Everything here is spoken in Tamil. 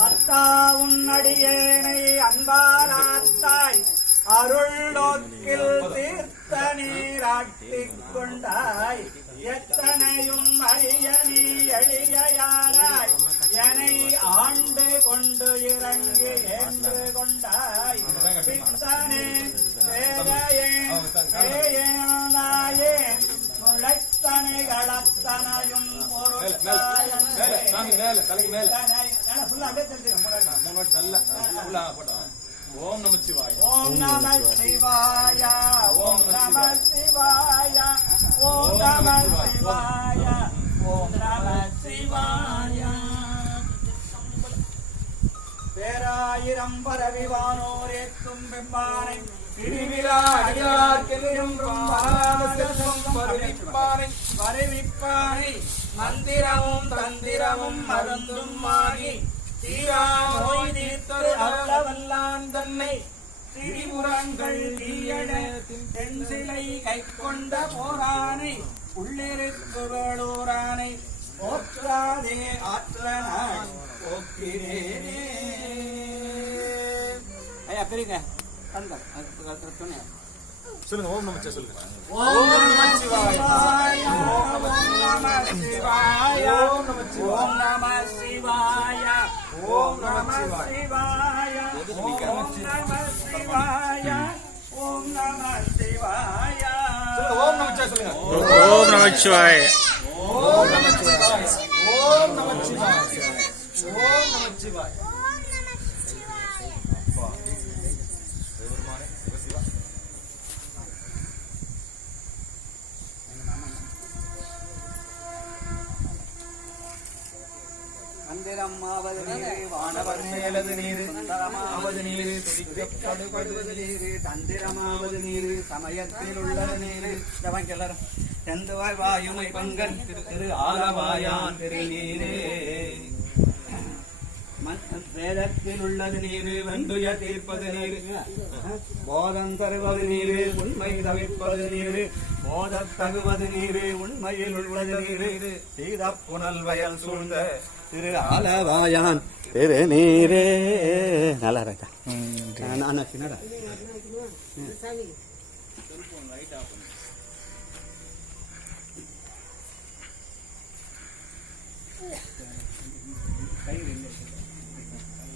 அத்தா உன்னடியேனை அன்பாராத்தாய் அருள் நோக்கில் தீர்த்த நீராட்டிக் கொண்டாய் எத்தனையும் அறிய நீ எளியானாய் என்னை ஆண்டு கொண்டு இறங்கி என்று கொண்டாய் பித்தனே ஏதாயே முளைத்தனைகளத்தனையும் ஓம் நம சிவாய ஓம் நம சிவாய ஓம் நம சிவாய ஓம் நம சிவாய ஓம் நம சிவாய பேராயிரம் பரவிவானோரேக்கும் பெம்மானை வருவிப்பானை மந்திரமும் தந்திரமும் மருந்தும் மாறி தீரா நோய் தீர்த்தொரு அருளவல்லான் தன்னை திரிபுரங்கள் தீயட தென்சிலை கை கொண்ட போரானை உள்ளிருக்கு வேளூரானை போற்றாதே ஆற்றனாய் போக்கிறேனே. ஐயா பெரியங்க சொல்லுங்க. ஓம் நம சொல்லுங்க. ஓம் நம சிவாய ஓம் நம சிவாய ஓம் நம சிவாய ஓம் நம சிவாய ஓம் நம சிவாய ஓம் நம சிவாய ஓம் நம சொல்லுங்க. ஓம் நம சிவாய ஓம் நம சிவாய ஓம் நம சிவாய ஓம் நம சிவாய. மந்திரம்மாவது நீரு வானவர் மேலது நீரு அவது நீரு துடிக்கப்படுவது நீரு தந்திரமாவது நீரு சமயத்தில் உள்ளது நீரு எல்லாரும் செந்துவாய் வாயுமை பங்கன் திரு ஆலவாயான் திரு நீரே வேதத்தில் உள்ளது நீரு வெண்டுய தீர்ப்பது நீரு போதம் தருவது நீரு உண்மை தவிர்ப்பது நீரு போதத் தகுவது நீரு உண்மையில் உள்ளது நீரு சீத புனல் வயல் சூழ்ந்த திரு ஆலவாயான் திரு நீரே. நல்லா இருக்கா நான் சின்னடா